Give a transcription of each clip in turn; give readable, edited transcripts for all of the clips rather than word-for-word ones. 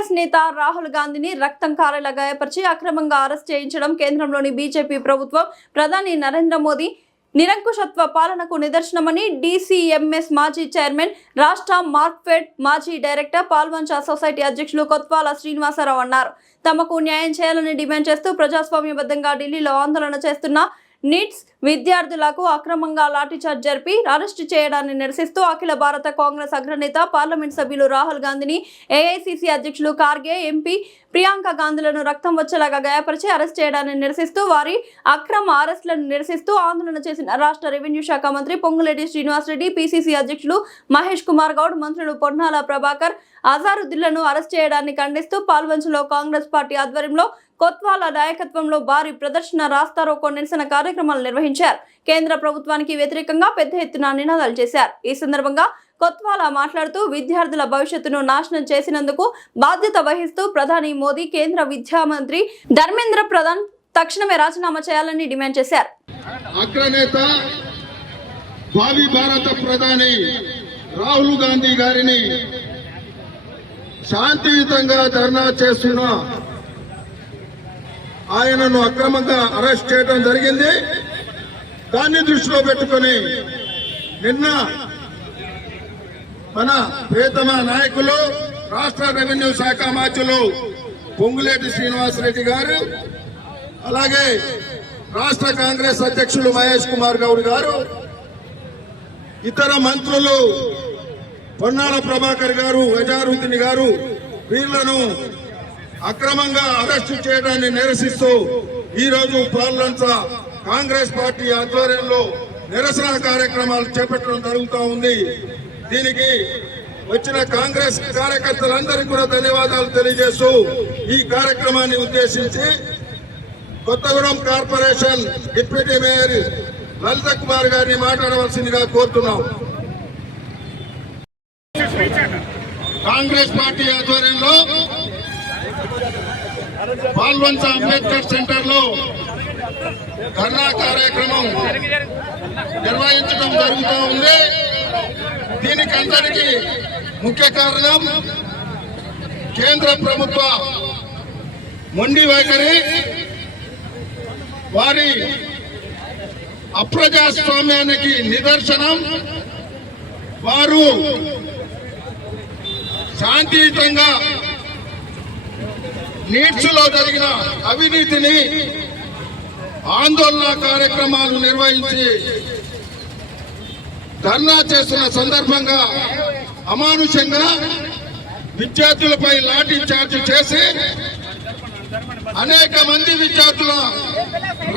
కాంగ్రెస్ నేత రాహుల్ గాంధీని రక్తం కారేలా గాయపరిచి అక్రమంగా అరెస్ట్ చేయించడం కేంద్రంలోని బీజేపీ ప్రభుత్వం ప్రధాని నరేంద్ర మోదీ నిరంకుశత్వ పాలనకు నిదర్శనమని డీసీఎంఎస్ మాజీ చైర్మన్, రాష్ట్ర మార్క్ఫెడ్ మాజీ డైరెక్టర్, పాల్వంచ సొసైటీ అధ్యక్షులు కొత్వాల శ్రీనివాసరావు అన్నారు. తమకు న్యాయం చేయాలని డిమాండ్ చేస్తూ ప్రజాస్వామ్యబద్ధంగా ఢిల్లీలో ఆందోళన చేస్తున్న నీట్స్ విద్యార్థులకు అక్రమంగా లాఠీచార్జ్ జరిపి అరెస్టు చేయడాన్ని నిరసిస్తూ అఖిల భారత కాంగ్రెస్ అగ్రనేత, పార్లమెంట్ సభ్యులు రాహుల్ గాంధీని, ఏఐసీసీ అధ్యక్షులు ఖార్గే, ఎంపీ ప్రియాంక గాంధీలను రక్తం వచ్చేలాగా గాయపరిచి అరెస్ట్ చేయడాన్ని నిరసిస్తూ, వారి అక్రమ అరెస్టులను నిరసిస్తూ ఆందోళన చేసిన రాష్ట్ర రెవెన్యూ శాఖ మంత్రి పొంగులేటి శ్రీనివాసరెడ్డి, పీసీసీ అధ్యక్షులు మహేష్ కుమార్ గౌడ్, మంత్రులు పొన్నాల ప్రభాకర్, అజారుద్దీన్లను అరెస్ట్ చేయడాన్ని ఖండిస్తూ పాల్వంచలో కాంగ్రెస్ పార్టీ ఆధ్వర్యంలో కొత్వాల నాయకత్వంలో భారీ ప్రదర్శన, రాస్తారోకో, నిరసన కార్యక్రమాలు నిర్వహించారు. కేంద్ర ప్రభుత్వానికి వ్యతిరేకంగా పెద్ద ఎత్తున నినాదాలు చేశారు. ఈ సందర్భంగా కొత్వాల మాట్లాడుతూ విద్యార్థుల భవిష్యత్తును నాశనం చేసినందుకు బాధ్యత వహిస్తూ ప్రధాని మోదీ, కేంద్ర విద్యా మంత్రి ధర్మేంద్ర ప్రధాన్ తక్షణమే రాజీనామా చేయాలని డిమాండ్ చేశారు. అగ్రనేత, భావి భారత ప్రధాని రాహుల్ గాంధీ గారిని శాంతియుతంగా ధర్నా చేస్తున్న ఆయనను అక్రమంగా అరెస్ట్ చేయడం జరిగింది. దాన్ని దృష్టిలో పెట్టుకుని నిన్న మన ప్రియతమ నాయకులు, రాష్ట్ర రెవెన్యూ శాఖ మంత్రులు పొంగులేటి శ్రీనివాసరెడ్డి గారు, అలాగే రాష్ట్ర కాంగ్రెస్ అధ్యక్షులు మహేష్ కుమార్ గౌడ్ గారు, ఇతర మంత్రులు పొన్నాల ప్రభాకర్ గారు, అజారుద్దీన్ గారు, వీళ్లను అక్రమంగా అరెస్టు చేయడాన్ని నిరసిస్తూ ఈ రోజు పార్లమెంట్ కాంగ్రెస్ పార్టీ ఆధ్వర్యంలో నిరసన కార్యక్రమాలు చేపట్టడం జరుగుతూ ఉంది. దీనికి వచ్చిన కాంగ్రెస్ కార్యకర్తలందరికీ కూడా ధన్యవాదాలు తెలియజేస్తూ ఈ కార్యక్రమాన్ని ఉద్దేశించి కొత్తగూడెం కార్పొరేషన్ డిప్యూటీ మేయర్ లలిత కుమార్ గారిని మాట్లాడవలసిందిగా కోరుతున్నాం. కాంగ్రెస్ పార్టీ ఆధ్వర్యంలో పాల్వంచ అంబేద్కర్ సెంటర్ లో ధర్నా కార్యక్రమం నిర్వహించడం జరుగుతూ ఉంది. దీనికి అందరికీ ముఖ్య కారణం కేంద్ర ప్రభుత్వ మొండి వైఖరి, వారి అప్రజాస్వామ్యానికి నిదర్శనం. వారు శాంతియుతంగా నీట్స్ లో జరిగిన అవినీతిని ఆందోళన కార్యక్రమాలు నిర్వహించి ధర్నా చేస్తున్న సందర్భంగా అమానుషంగా విద్యార్థులపై లాఠీ చార్జ్ చేసి అనేక మంది విద్యార్థుల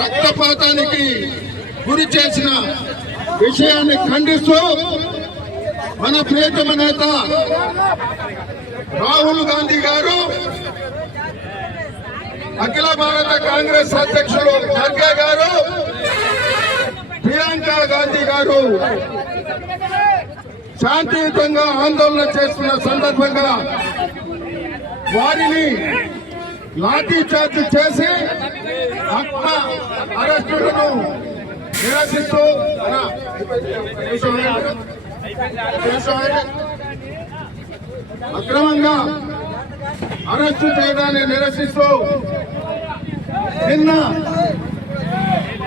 రక్తపాతానికి గురి చేసిన విషయాన్ని ఖండిస్తూ మన ప్రియతమ నేత రాహుల్ గాంధీ గారు, అఖిల భారత కాంగ్రెస్ అధ్యక్షులు ఖర్గే గారు, ప్రియాంక గాంధీ గారు శాంతియుతంగా ఆందోళన చేస్తున్న సందర్భంగా వారిని లాఠీ చార్జ్ చేసి అరెస్టులను నిరసిస్తూ అక్రమంగా అరెస్టు చేయడాన్ని నిరసిస్తూ నిన్న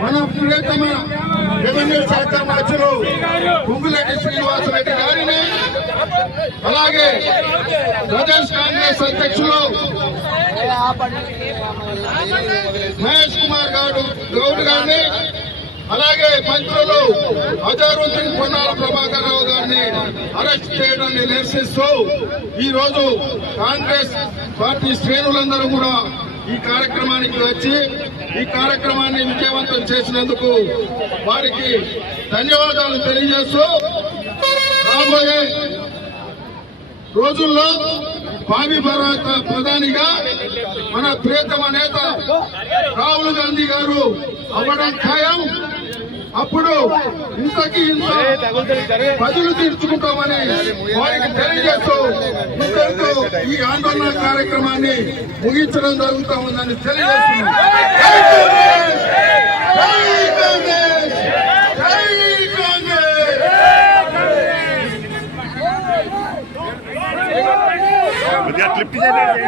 మన ప్రియతమ రెవెన్యూ శాఖ మంత్రులు పొంగులేటి శ్రీనివాసరెడ్డి గారిని, అలాగే ప్రదేశ్ కాంగ్రెస్ అధ్యక్షులు మహేష్ కుమార్ గౌడ్ గారిని, అలాగే మంత్రులు అజారుద్దీన్, పొన్నాల ప్రభాకర్ రావు గారిని అరెస్ట్ చేయడాన్ని నిరసిస్తూ ఈ రోజు కాంగ్రెస్ పార్టీ శ్రేణులందరూ కూడా ఈ కార్యక్రమానికి వచ్చి ఈ కార్యక్రమాన్ని విజయవంతం చేసినందుకు వారికి ధన్యవాదాలు తెలియజేస్తూ రాబోయే రోజుల్లో భావి భారత ప్రధానిగా మన ప్రియతమ నేత రాహుల్ గాంధీ గారు అవ్వడం ఖాయం. అప్పుడు ఇంతకీ ఇంత బదులు తీర్చుకుంటామని వారికి తెలియజేస్తూ ఇంతటితో ఈ ఆందోళన కార్యక్రమాన్ని ముగించడం జరుగుతూ ఉందని తెలియజేస్తున్నాం. क्लिप